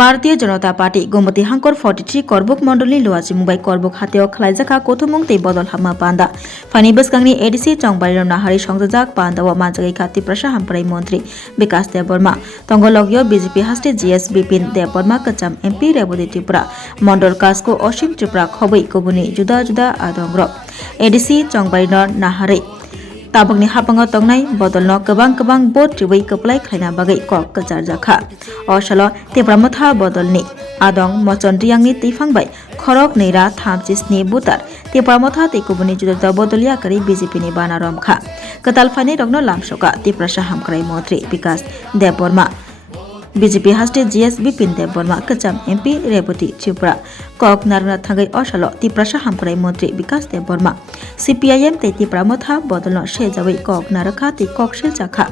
Bharatiya Janata party Gomti हांकर 43 करबुक मंडलनि लुआची Mumbai करबुक हातेव खलाइजाखा कोथुमुंग ते बदल हामा पांदा फानी बसकांगनि एडीसी चंगबारिराव नाहारी संजाजाक पांदाव मानजागै खाती प्रशा हामप्राय मंत्री विकास देबबर्मा तंगलगियो बीजेपी हास्टे जीएस बिपिन देबबर्मा कचाम एमपी रेवती त्रिपुरा मंडल कासको असीम त्रिपुरा खबै गुबुननि जुदा जुदा आदंग्र एडीसी चंगबारिराव नाहारी ताबकनि हापांगाव तंगनाय बदलनो गोबां बोट रिबै कपलाय खायना बागै कक कचार जाखा असल तेब्रामथा बदलनि आदं मचनरियांनि तैफांबाय खरक नैरा 37 बुतार तेब्रामथा तेकुबुनि जुदा बदलिया करी बीजेपीनि बानारमखा कतालफानि रगनो लामसका तेप्रसा हामक्राय मंत्री विकास देबबर्मा बीजेपी हास्टे जीएस बिपिन देबबर्मा कचाम एमपी रेवती त्रिपुरा कक नारना थांगै असल तिप्रसा हामक्राय मंत्री विकास देबबर्मा सीपीआईएम ते तिप्रामथा बदलनो शेजावै कक नारखा ते ककशिल जाखा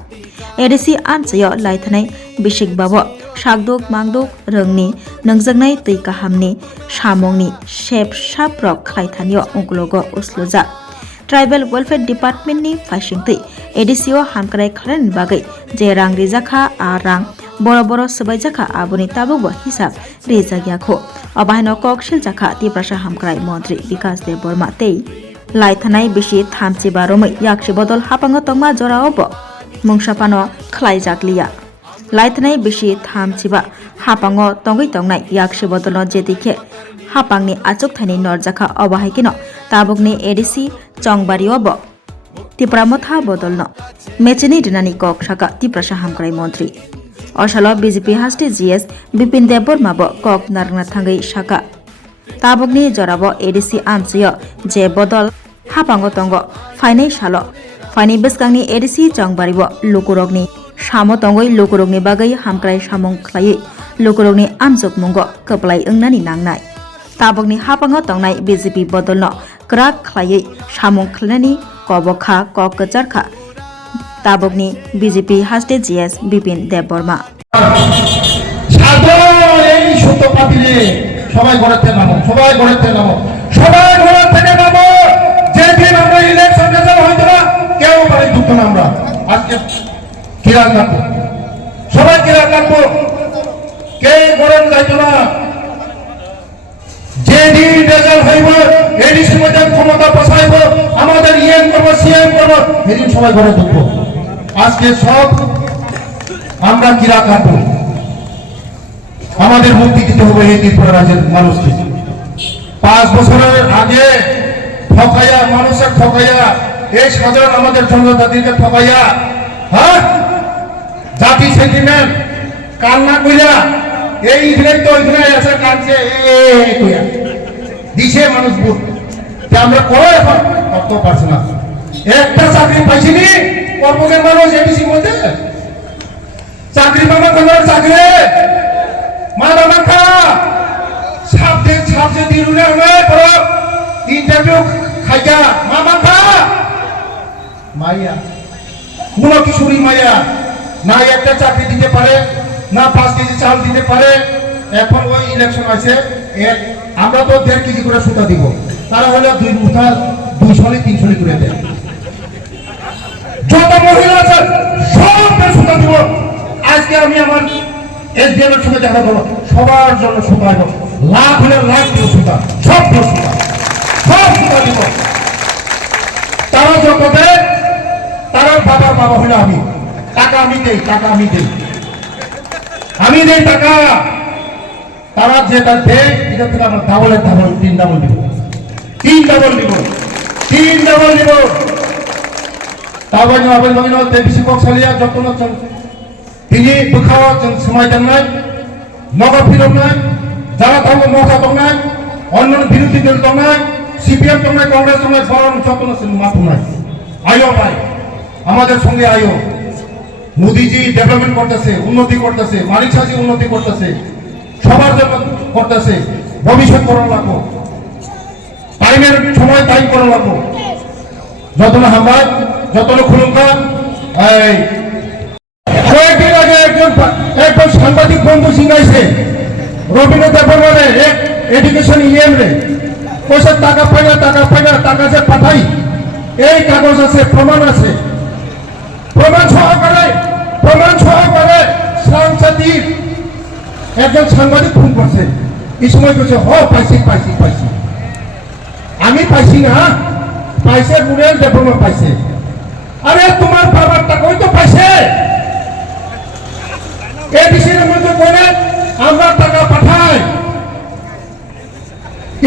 एडीसी आनचयो लायथनाय बिसिक बाबो शाकदुक मांगदुक रोंनि नंजोंनाय तै काहामनि सामंनि शेप साप्रक खायथानियो उंगलोगो उसलोजा ट्राइबल वेलफेयर डिपार्टमेंटनि फाइसिंतै एडीसीओ हामक्राय खालायनि बागै जे रां रिजाखा आ रां बड़ सबायजाखा आबुनि ताबुबो हिसाब रेजागियाखो अबायनो ककशिल जाखा तिप्रसा हामक्राय मंत्री विकास देबबर्मा तै लायथानाय बिसि थामचि बारोमै याक्षि बदल हापांगो तंगमा जरावबो मुंसापानो खलायजागलिया लायथानाय बिसि थामचिबा हापांगो तंगै तंगनाय याक्षि बदलनो जेतिखे हापांनि आचुकथानि नरजाखा अबाहायकिनो ताबुकनि एडीसी चंगबारियावबो तिप्रामथा बदलनो मेचेनि दिनानि कक साका तिप्रसा हामक्राय मंत्री असल बीजेपी हास्टे जीएस बिपिन देबबर्माबो कक नारंना थांगै साका ताबुकनि जराबो एडीसी आमचयो जे बदल हापांगो तंगो फाइनै सालो फाइनै बसकांनि एडीसी चंगबारिबो लुकुरगनि सामो तंगै लुकुरगनि बागै हामक्राय सामं खलायै लुकुरगनि आमजुक मुंगो कपलाय ओंनानि नांनाय ताबुकनि हापांगो तंगनाय बीजेपी बदलनो क्राक खलायै सामं खलायनानि कबखा कक कचारखा ताबुकनि बीजेपी हास्टे जीएस बिपिन देबबर्मा সবাই ঘরেতে নামো সবাই ঘরেতে নামো সবাই ঘর থেকে নামো যেদিন আমরা ইলেকশন রেজাল্ট হইতো না কেউ বাড়ি ঢুকতো না আমরা আজকে কিরান রাখবো সবাই কিরান রাখবো কে ঘরে যাইতো না যেদিন রেজাল্ট হইব এডিসি মধ্যে ক্ষমতা বসাইব আমাদের ইএম করবো সিএম করবো সেদিন সবাই ঘরে ঢুকবো আজকে সব আমরা কিরা কাটবো আমাদের মুক্তি দিতে হবে এই ত্রিপুরা রাজ্যের মানুষকে 5 বছরের আগে ঠকাইয়া মানুষের ঠকাইয়া এই সাধারণ আমাদের জনজাতিকে ঠকাইয়া হ্যাঁ জাতি সেন্টিমেন্ট কান্না কইরা এই ইগরাই তো ইগরাই আছে কানছে এই কইয়া দিশে মানুষ বুঝ যে আমরা করো এখন করতে পারছি না একটা চাকরি পাইছিনি কর্মকের মানুষ এডিসি মধ্যে চাকরি পাবা কোন চাকরি মানা মাখা সাবজেক্ট দিলুনে হলে পড়ো ইন্টারভিউ খাইয়া মা মাখা মাইয়া কোন কিশোরী মাইয়া না একটা চাকরি দিতে পারে না 5 কেজি চাল দিতে পারে এখন ওই ইলেকশন আছে আমরা তো 1.5 কেজি করে সুতা দিব তারা হলে 2 মুঠা 200 300 করে দেয় যত মহিলা আছে সব সুতা দিব আজকে আমি আমার এসডিএম এর সঙ্গে দেখা করো সবার জন্য সুতা দিব লাখ হলে লাখ দিব সুতা সব সুতা দিব তারা যত দেয় তারা বাবার বাবা হলে আমি টাকা আমি দেই টাকা তারা যেটা দেয় এটা থেকে আমরা ডাবল 3 ডাবল দিব তারপর আবার বেশি কক্সালিয়া যত্ন তিনি বুখাওয়া সময় দেন নাই নগর ফিরত নাই যারা ধর্ম মহা দং নাই অন্যান্য বিরোধী দল দং নাই সিপিএম দং নাই কংগ্রেস দং নাই ফরম যত্ন মাথু নাই আয়ো ভাই আমাদের সঙ্গে আয়ো মোদিজি ডেভেলপমেন্ট করতেছে উন্নতি করতেছে মানিক সাজি উন্নতি করতেছে সবার জন্য করতেছে ভবিষ্যৎ করা লাগবো টাইমের সময় টাইম করা লাগবো যতন হামবাদ যতন খুলুঙ্কা এই কয়েকদিন আগে একজন সাংবাদিক বন্ধু সিঙ্গাইছে রবীন্দ্র দেববর্মারে এডুকেশন ইএম রে পয়সা টাকা পাই না টাকা যে পাঠাই এই কাগজ আছে প্রমাণ আছে প্রমাণ সহকারে সাংসাদিক একজন সাংবাদিক ফোন করছে, এই সময় বলছে পাইছি পাইছি পাইছি। আমি পাইছি না, পাইছে রুরাল ডেভেলপমেন্ট পাইছে। আরে তোমার বাবার টাকাই তো পাইছে। এডিসির মধ্যে করে আমরা টাকা পাঠাই,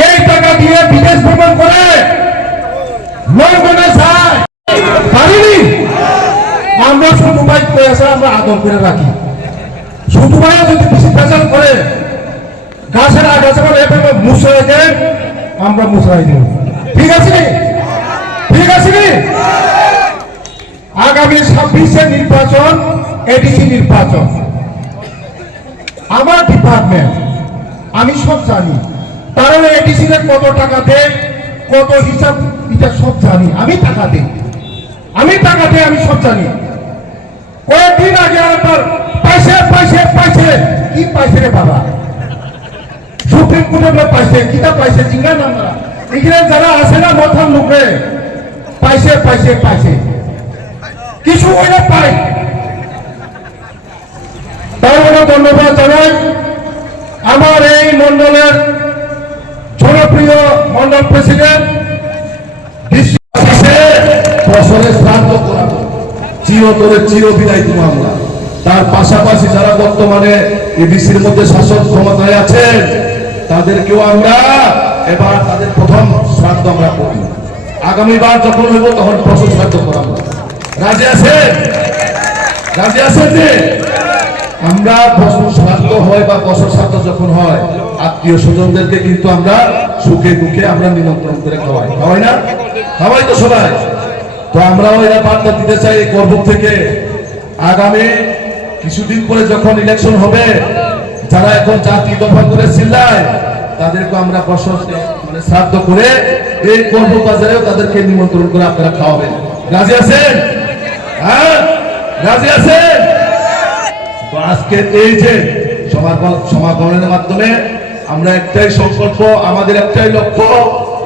এই টাকা দিয়ে বিদেশ ভ্রমণ করে লন্ডনে যায় পারিনি। আমরা শুধু ভাই পয়সা আমরা আদর করে রাখি, শুধু ভাই যদি বেশি পেশাল করে গাছের আগাছা করে এভাবে মুসড়াই দেয়, আমরা মুসড়াই দেব। ঠিক আছে নি? ঠিক আছে নি? আগামী 26-এ নির্বাচন, এডিসি নির্বাচন। আমার ডিপার্টমেন্ট, আমি সব জানি। কারণ এডিসি কত টাকা দেয়, কত হিসাব, এটা সব জানি। আমি টাকা দিই, আমি সব জানি। কয়েকদিন আগে আবার পাইছে পাইছে পাইছে, কি পাইছে রে বাবা? সুপ্রিম কোর্টে পাইছে, কিতা পাইছে জিঙ্গা নামরা এখানে যারা আছে না মাথার মুখে পাইছে পাইছে পাইছে, কিছু ওইটা পাই। তারপরে ধন্যবাদ জানাই আমার এই মন্ডলের জনপ্রিয় মন্ডল প্রেসিডেন্ট, বছরের শ্রাদ্ধ করাবো, চিরতরে চির বিদায় দিব আমরা। তার পাশাপাশি যারা বর্তমানে এডিসির মধ্যে শাসক ক্ষমতায় আছেন তাদেরকেও আমরা এবার তাদের প্রথম শ্রাদ্ধ আমরা করি। আগামীবার যখন হইব তখন বছর শ্রাদ্ধ করাবো। রাজি আছেন? রাজি আছেন যে আমরা বছর শ্রাদ্ধ হয় বা বছর শ্রাদ্ধ যখন হয় আত্মীয় স্বজনদেরকে কিন্তু আমরা সুখে দুঃখে আমরা নিমন্ত্রণ করে খাওয়াই না? খাওয়াই তো সবাই। তো আমরাও এরা বার্তা দিতে চাই গর্ব থেকে, আগামী কিছুদিন পরে যখন ইলেকশন হবে, যারা এখন জাতি দফা করে চিল্লায় তাদেরকে আমরা বছর মানে শ্রাদ্ধ করে এই গর্ব বাজারেও তাদেরকে নিমন্ত্রণ করে আপনারা খাওয়াবেন। রাজি আছেন? হ্যাঁ, রাজি আছেন? তো আজকে এই যে সমাগমের মাধ্যমে আমরা একটাই সংকল্প, আমাদের একটাই লক্ষ্য,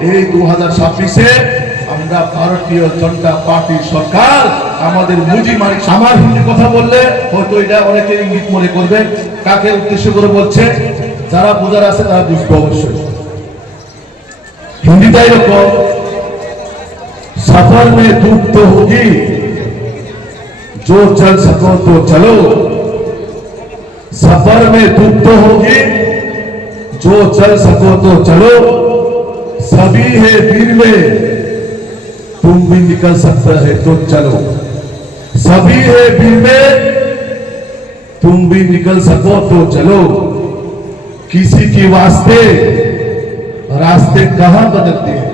এই 2026-এ আমরা ভারতীয় জনতা পার্টির সরকার, আমাদের মুজি মালিক। আমার হিন্দি কথা বললে হয়তো এটা অনেকে ইঙ্গিত মনে করবেন কাকে উদ্দেশ্য করে বলছে, যারা বোঝার আছে তারা বুঝবে অবশ্যই। হিন্দিটা এরকম, সফর মে ডুব তো হোগি, जो चल सको तो चलो, सफर में डूब तो होगी, जो चल सको तो चलो, सभी है भीड़ में, तुम भी निकल सकता है तो चलो, सभी है भीड़ में, तुम भी निकल सको तो चलो। किसी के वास्ते रास्ते कहां बदलती है,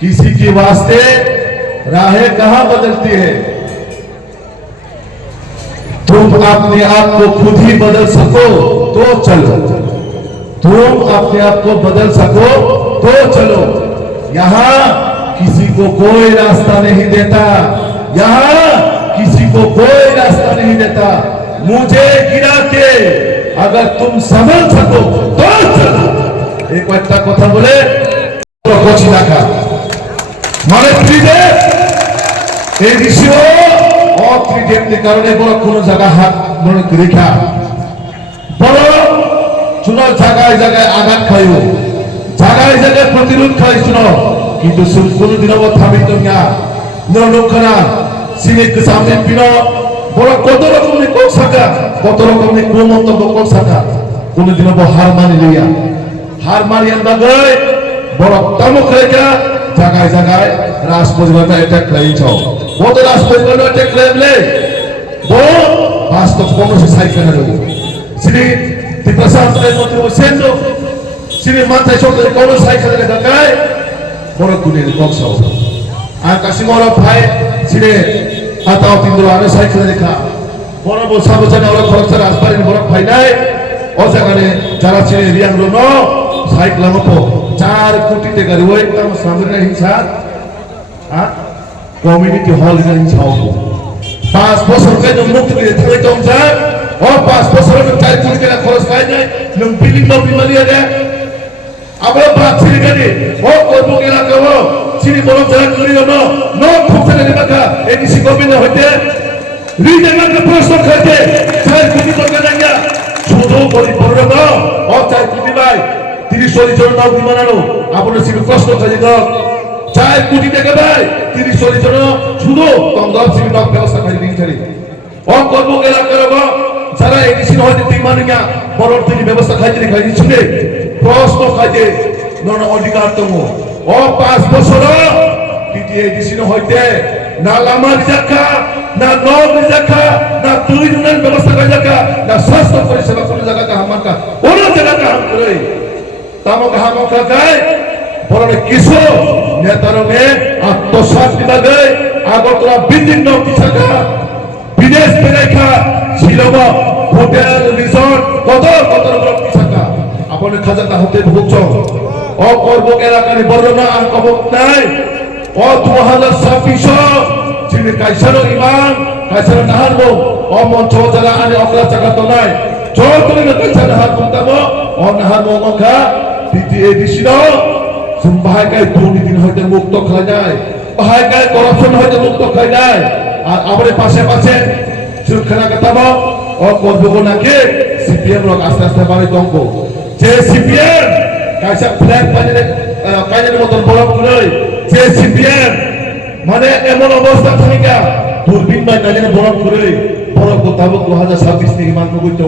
किसी के वास्ते राहें कहां बदलती है, तुम अपने आप को खुद ही बदल सको तो चलो, तुम अपने आप को बदल सको तो चलो। यहां किसी को कोई रास्ता नहीं देता, यहां किसी को कोई रास्ता नहीं देता। मुझे गिरा के अगर तुम संभल सको तो चलो। एक একটা কথা বলে কচি রাখা মানে ফ্রিডে এই বিষয় অফ্রিডের কারণে বড় কোন জায়গা হাত মনে রেখা বড় চুনো জায়গায় জায়গায় আঘাত খাইও, জায়গায় জায়গায় প্রতিরোধ খাইছিল, কিন্তু কোনদিন থামিত না। নরকরা সিনেক সামনে পিনো বড় কত রকমের কোক সাকা, কত রকমের কুমন্তব্য কোক সাকা, কোনদিন হার মানি লইয়া, হার মানিয়ার বাগায় বড় তামুক রেখা জায়গায় জায়গায় রাজ পরিবারটা অ্যাটাক লাইছাও। কত রাজ পরিবার অ্যাটাক লাইলে বড় বাস্তব কংগ্রেস সাইকেল হলো শ্রী প্রশান্ত মন্ত্রী সেন্দ্র শ্রী মাথায় চোখে কোন সাইকেল দেখায় বড় গুণের কংসাও আর কাশিমর ভাই শ্রী আতাও তিন্দ্র আরে সাইকেল দেখা বড় বড় সাবধানে ওরা খরচ রাজবাড়ির বড় ভাই নাই ও জায়গায় যারা ছিল রিয়াং রোন সাইকেল মতো 4 কোটি টাকা ওই একদম সামনে হিংসা কমিউনিটি হল হিংসা 5 বছর কেন মুক্তি দিয়ে থাকতে চান ও 5 বছরের 4 কোটি টাকা খরচ পাই নাই নং বিল্ডিং নো বিমারিয়া দে আমরা বাদ ছিড়ে গেলে ও করবো গেলা কেউ চিনি বড় জায়গা করিও না নো খুঁজতে গেলে বাকা এডিসি গোবিন্দ হইতে রিজেনালকে প্রশ্ন খাইতে 4 কোটি টাকা দেয়া শুধু গরিব বড় ও চাই কোটি ভাই 30-40 জন নাও বিমানানো আপনার সিবি কষ্ট কাজে দাও 4 কোটি টাকা ভাই 30-40 জন শুধু কম দাম সিবি নাও ব্যবস্থা করে দিন ছাড়ি ও করব এলাকার যারা এডিসি হয়তো বিমানিয়া বড় থেকে ব্যবস্থা খাই দিচ্ছে প্রশ্ন খাইতে নন অধিকার তম ও 5 বছর পিটিএডিসি হইতে না লামা জায়গা না নব জায়গা না দুই জনের ব্যবস্থা করে জায়গা না স্বাস্থ্য পরিষেবা কোন জায়গাতে হামাকা কোন জায়গাতে হাম করে তামক হামকা গায় বরং কিছু নেতারঙ্গে আত্মসাৎ বিভাগে আগরতলা বিভিন্ন কিসাকা বিদেশ বেলাইখা শিলং হোটেল রিসর্ট কত রকম কিসাকা আপনি খাজানা হতে ভুগছ ও করব এলাকার বর্ণনা আর কবক নাই ও 2026 যিনি কাইসারো ইমান কাইসারো নাহারবো ও মঞ্চ যারা আনে অকলা চাকা তো নাই জোর করে কাইসার নাহার বলতাবো ও নাহারবো মখা পিটিএডিসি নো বাহাইকায় দুর্নীতি হইতে মুক্ত খাই যায় বাহাইকায় করাপশন হইতে মুক্ত খাই যায় আর আমাদের পাশে সুরক্ষা কাটাবো ও করবো নাকি সিপিএম লোক আস্তে আস্তে বাড়ি দঙ্গ যে সিপিএম কাইসা ফ্ল্যাগ পাইনের মতন বড় করে যে সিপিএম মানে এমন অবস্থা থেকে দূরবীন ভাই কাজে বড় করে বড় কোথাও 2026 থেকে ইমান নগৈত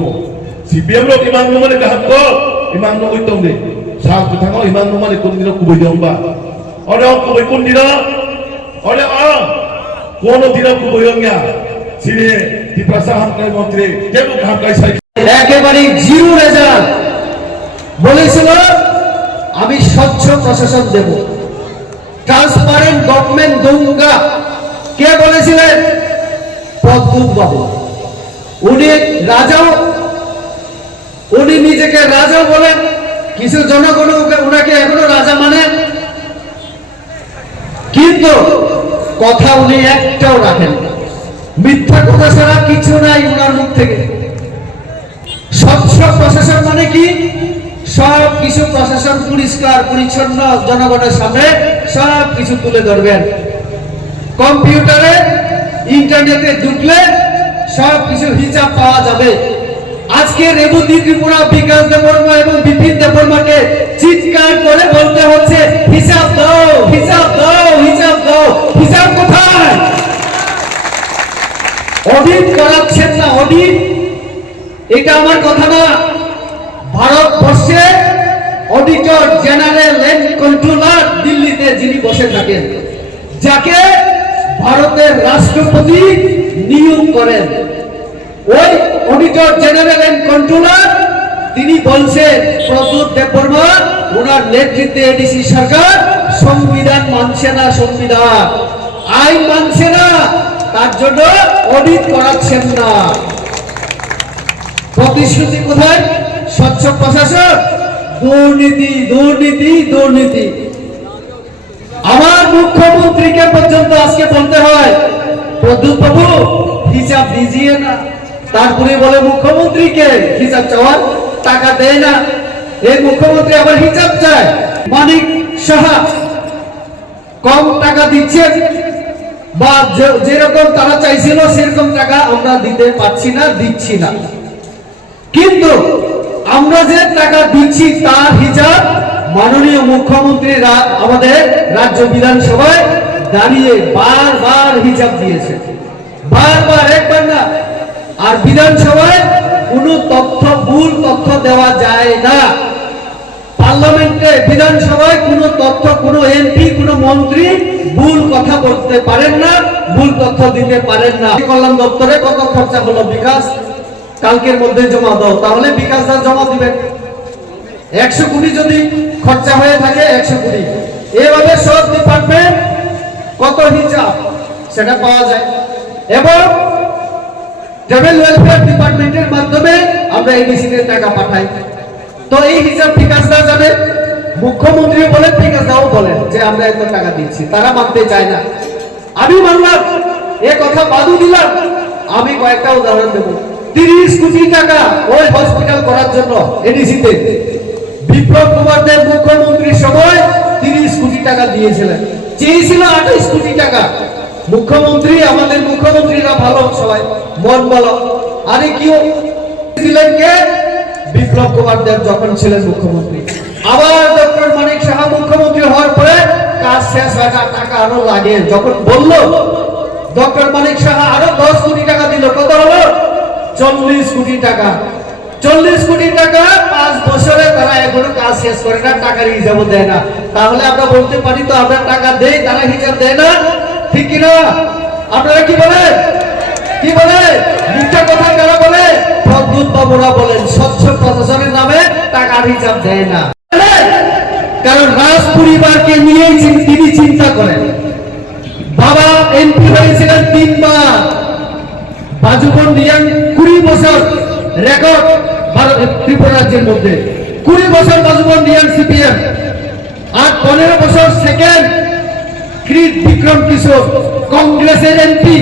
সিপিএম লোক ইমান মানে কাহাত ইমান নগৈত দে সাত থাকো ইমান মানে কোন দিন কুবই দিবা অরে কুবই কোন দিন অরে কোন দিন কুবই হঙ্গা সিনে ত্রিপুরা হামকাই মন্ত্রী কেন হামকাই সাই একেবারে জিরো রেজাল্ট বলেছিল আমি স্বচ্ছ প্রশাসন দেব ট্রান্সপারেন্ট গভর্নমেন্ট दूंगा কে বলেছিলেন প্রদ্যুৎ বাবু উনি রাজাও উনি নিজেকে রাজা বলেন কিছু জনগণ ওনাকে এখনো রাজা মানেন কিন্তু কথা উনি একটাও রাখেন মিথ্যা কথা ছাড়া কিছু নাই ওনার মুখ থেকে স্বচ্ছ প্রশাসন মানে কি সব কিছু প্রশাসন পরিষ্কার পরিচ্ছন্ন জনগণের সামনে সব কিছু তুলে ধরবেন কম্পিউটারে ইন্টারনেটে ঢুকলে সব কিছু হিসাব পাওয়া যাবে আজকে রেবতী ত্রিপুরা বিকাশ দেববর্মা এবং বিপিন দেববর্মাকে চিৎকার করে বলতে হচ্ছে হিসাব দাও হিসাব দাও হিসাব দাও হিসাব কোথায় অডিট করাচ্ছেন না অডিট এটা আমার কথা না ভারতবর্ষে অডিটর জেনারেল এন্ড কন্ট্রোলার দিল্লিতে যিনি বসে থাকেন যাকে ভারতের রাষ্ট্রপতি নিয়োগ করেন ওই অডিটর জেনারেল এন্ড কন্ট্রোলার তিনি বলছেন প্রদ্যুৎ দেববর্মা ওনার নেতৃত্বে এডিসি সরকার সংবিধান মানছে না সংবিধান আইন মানছে না তার জন্য অডিট করাচ্ছেন না প্রতিশ্রুতি কোথায় স্বচ্ছ প্রশাসন দুর্নীতি দুর্নীতি দুর্নীতি আমার মুখ্যমন্ত্রীকে পর্যন্ত আজকে বলতে হয় প্রদ্যুৎ বাবু হিসাব দিজিয়ে না তারপরে বলে মুখ্যমন্ত্রীকে হিসাব চাওয়ার টাকা দেয় না এই মুখ্যমন্ত্রী আবার হিসাব চায় মানিক সাহা কম টাকা দিচ্ছে বা যেরকম তারা চাইছিল সেরকম টাকা আমরা দিতে পারছি না দিচ্ছি না কিন্তু আমরা যে টাকা দিচ্ছি তার হিসাব মাননীয় মুখ্যমন্ত্রী আমাদের রাজ্য বিধানসভায় দাঁড়িয়ে বারবার হিসাব দিয়েছে বারবার একবার না আর বিধানসভায় কোনো তথ্য ভুল তথ্য দেওয়া যায় না পার্লামেন্টে বিধানসভায় কোনো তথ্য কোনো এমপি কোনো মন্ত্রী ভুল কথা বলতে পারেন না ভুল তথ্য দিতে পারেন না কল্যাণ দপ্তরে কত খরচা হলো বিকাশ কালকের মধ্যে জমা দাও তাহলে বিকাশ দা জমা দিবেন 100 কোটি যদি খরচা হয়ে থাকে 100 কোটি এভাবে সব ডিপার্টমেন্ট কত হিসাব সেটা পাওয়া যায় এবং ট্রাভেল ওয়েলফেয়ার ডিপার্টমেন্টের মাধ্যমে আমরা এডিসি তে টাকা পাঠাই তো এই হিসাব বিকাশ দা জানে মুখ্যমন্ত্রী বলেন বিকাশ দাও বলেন যে আমরা এত টাকা দিচ্ছি তারা মানতে চায় না আমি মানলাম এই কথা বাদু দিলাম আমি কয়েকটা উদাহরণ দেব 30 কোটি টাকা ওই হসপিটাল করার জন্য এডিসি তে বিপ্লব কুমার দেব মুখ্যমন্ত্রীর সময় 30 কোটি টাকা দিয়েছিলেন চেয়েছিল 28 কোটি টাকা মুখ্যমন্ত্রী আমাদের মুখ্যমন্ত্রীরা ভালো সবাই মন ভালো আরে কি দিলেন কে বিপ্লব কুমার দেব যখন ছিলেন মুখ্যমন্ত্রী। আবার ডক্টর মানিক সাহা মুখ্যমন্ত্রী হওয়ার পরে কাজ শেষ হয় না, টাকা আরো লাগে। যখন বললো ডক্টর মানিক সাহা আরো 10 কোটি টাকা দিল, কত হলো? 40 কোটি টাকা। 40 কোটি টাকা 5 বছরে তারা এখনো কাজ শেষ করে না, টাকার হিসাব দেয় না। তাহলে আমরা বলতে পারি তো আমরা টাকা দেই, তারা হিসাব দেয় না, ঠিক কিনা? আপনারা কি বলেন? কি বলে? মিথ্যা কথা কারা বলে? প্রদ্যুৎ বাবুরা বলেন স্বচ্ছ প্রশাসনের নামে টাকার হিসাব দেয় না। কারণ রাজ পরিবারকে নিয়েই তিনি চিন্তা করেন। বাবা এমপি হয়েছিলেন 3 বার, বাজুবন রিয়াং 20 বছর রেকর্ড ত্রিপুরা রাজ্যের মধ্যে। 20 বছর বাজুবন রিয়াং সিপিএম, আর 15 বছর সেকেন্ড কৃত বিক্রম কিশোর কংগ্রেসের এমপি।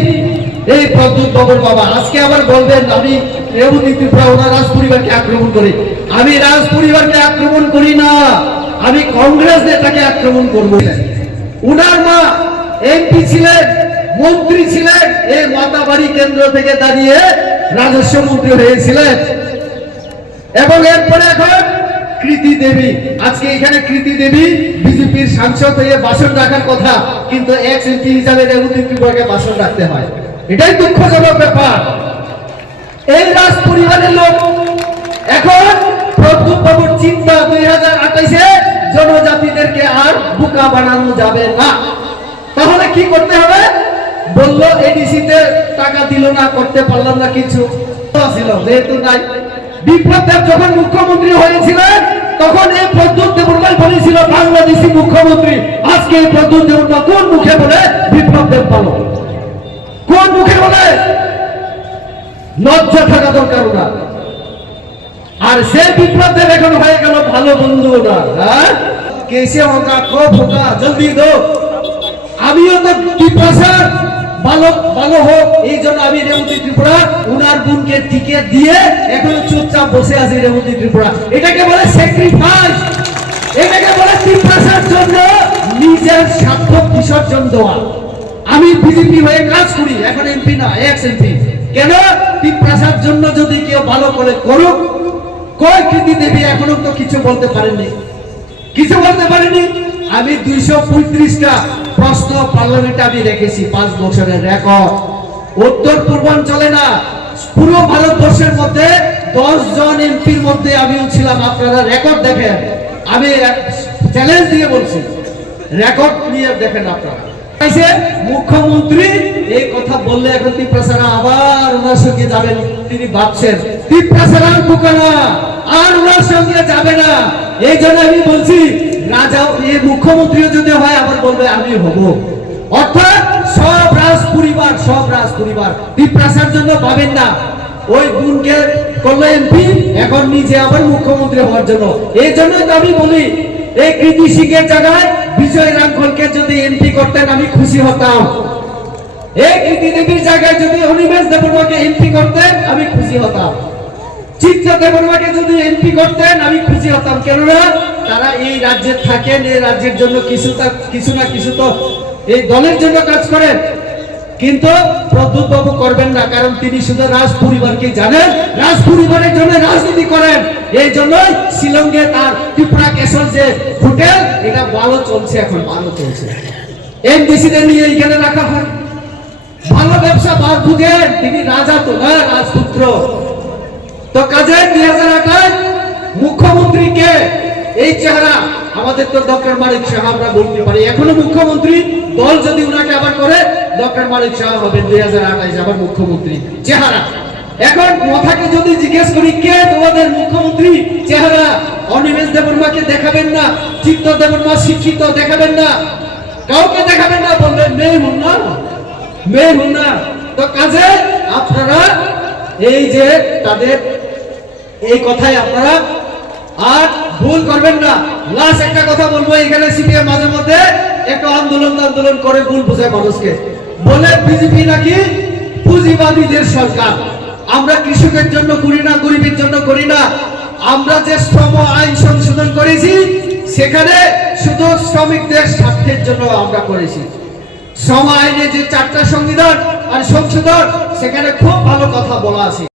এই প্রদ্যুৎ বাবুর বাবা আজকে আবার বলবেন আমি রেবতী ত্রিপুরা ওনার রাজ পরিবারকে আক্রমণ করি। আমি রাজ পরিবারকে আক্রমণ করি না, আমি কংগ্রেস নেতাকে আক্রমণ করব। উনার মা এমপি ছিলেন, মন্ত্রী ছিলেন, এই মাতাবাড়ি কেন্দ্র থেকে দাঁড়িয়ে রাজস্ব মন্ত্রী হয়েছিলেন। এবং এরপরে এখন কৃতি দেবী, আজকে এখানে কৃতি দেবী বিজেপির সাংসদ হয়ে ভাষণ রাখার কথা, কিন্তু এক্স এমপি হিসাবে রেবতী ত্রিপুরাকে ভাষণ রাখতে হয়। এটাই দুঃখজনক ব্যাপার। এই রাজ পরিবারের লোক এখন প্রদ্যুৎ বাবুর চিন্তা 2028-এ জনজাতিদেরকে আর বোকা বানানো যাবে না। তাহলে কি করতে হবে? বললো এডিসিতে টাকা দিল না, করতে পারলাম না কিছু ছিল, যেহেতু নাই। বিপ্লব দেব যখন মুখ্যমন্ত্রী হয়েছিলেন তখন এই প্রদ্যুৎ দেববর্মা বলেছিল বাংলাদেশি মুখ্যমন্ত্রী। আজকে এই প্রদ্যুৎ দেববর্মা কোন মুখে বলে বিপ্লব দেব ভালো? কোন মুখে বলে? লজ্জা থাকা দরকার না। আর সে বিপ্লব দেব এখন হয়ে গেল ভালো বন্ধু না। হ্যাঁ, কেসে হোগা, কব হোগা, জলদি দো। আমিও তো ত্রিপুরার ভালো হোক এই জন্য আমি রেবতী ত্রিপুরা উনার বোনকে টিকিট দিয়ে এখন চুপচাপ বসে আছি রেবতী ত্রিপুরা। এটাকে বলে স্যাক্রিফাইস, এটাকে বলে ত্রিপুরার জন্য নিজের স্বার্থ বিসর্জন দেওয়া। আমি বিজেপি হয়ে কাজ করি, এখন এমপি না, এক্স এমপি। কেন? ত্রিপুরার জন্য যদি কেউ ভালো করে করুক। কই কৃতি দেবী এখনো তো কিছু বলতে পারেননি, কিছু বলতে পারেনি। আমি 235টা প্রশ্ন পার্লামেন্টে আমি রেখেছি, 5 বছরের রেকর্ড। উত্তর পূর্বাঞ্চলে না, পুরো ভারতবর্ষের মধ্যে 10 জন এমপির মধ্যে আমিও ছিলাম। আপনারা রেকর্ড দেখেন, আমি চ্যালেঞ্জ দিয়ে বলছি, রেকর্ড নিয়ে দেখেন আপনারা। মুখ্যমন্ত্রী এই কথা বললে এখন ত্রিপুরা আবার ওনার সঙ্গে যাবেন, তিনি ভাবছেন ত্রিপুরা বুকানা আর ওনার সঙ্গে যাবে না। এই জন্য আমি বলছি রাজা এই মুখ্যমন্ত্রী যদি হয় আবার বলবে আমি হব। অর্থাৎ সব রাজ পরিবার ত্রিপুরার জন্য পাবেন না। ওই বোনকে করলো এমপি, এখন নিজে আবার মুখ্যমন্ত্রী হওয়ার জন্য। এই জন্য আমি বলি এই কৃতি সিংহের জায়গায় বিজয় রাঙ্খলকে যদি এমপি করতেন আমি খুশি হতাম। এই কৃতি দেবীর জায়গায় যদি অনিমেষ দেববর্মাকে এমপি করতেন আমি খুশি হতাম। চিত্ত দেববর্মাকে যদি এমপি করতেন আমি খুশি হতাম। কেননা তারা এই রাজ্যে থাকেন, এই রাজ্যের জন্য কিছু না কিছু তো এই দলের জন্য কাজ করেন। কিন্তু প্রদ্যুৎ বাবু করবেন না, কারণ তিনি শুধু রাজ পরিবারকে জানেন, রাজ পরিবারের জন্য রাজনীতি করেন। এই জন্যই শিলংয়ে তার ত্রিপুরা ক্যাসল যে হোটেল, এটা ভালো চলছে, এখন ভালো চলছে। এমডিসিদের নিয়ে এখানে রাখা হয়, ভালো ব্যবসা বার বুঝেন। তিনি রাজা তো না, রাজপুত্র। তো কাজে 2028 মুখ্যমন্ত্রীকে এই চেহারা আমাদের তো ডক্টর মানিক সাহা আমরা বলতে পারি এখনো মুখ্যমন্ত্রী। দল যদি উনাকে আবার করে ডক্টর মানিক সাহা হবেন 2028 আবার মুখ্যমন্ত্রী চেহারা। এখন মাথাকে যদি জিজ্ঞেস করি কে তোমাদের মুখ্যমন্ত্রী চেহারা, অনিমেষ দেববর্মাকে দেখাবেন না, চিত্ত দেববর্মা শিক্ষিত দেখাবেন না, কাউকে দেখাবেন না, বলবেন মেয়ে হুন না। তো কাজে আপনারা এই যে তাদের এই কথাই আপনারা আর ভুল করবেন না। লাস্ট একটা কথা বলবো, এখানে সিপিএম মাঝে মধ্যে একটা আন্দোলন করে ভুল বোঝায় মানুষকে, বলে বিজেপি নাকি পুঁজিবাদীদের সরকার। আমরা কৃষকের জন্য করি না, গরিবের জন্য করি না। আমরা যে শ্রম আইন সংশোধন করেছি সেখানে শুধু শ্রমিকদের স্বার্থের জন্য আমরা করেছি। শ্রম আইনে যে 4টা সংবিধান আর সংশোধন, সেখানে খুব ভালো কথা বলা আছে।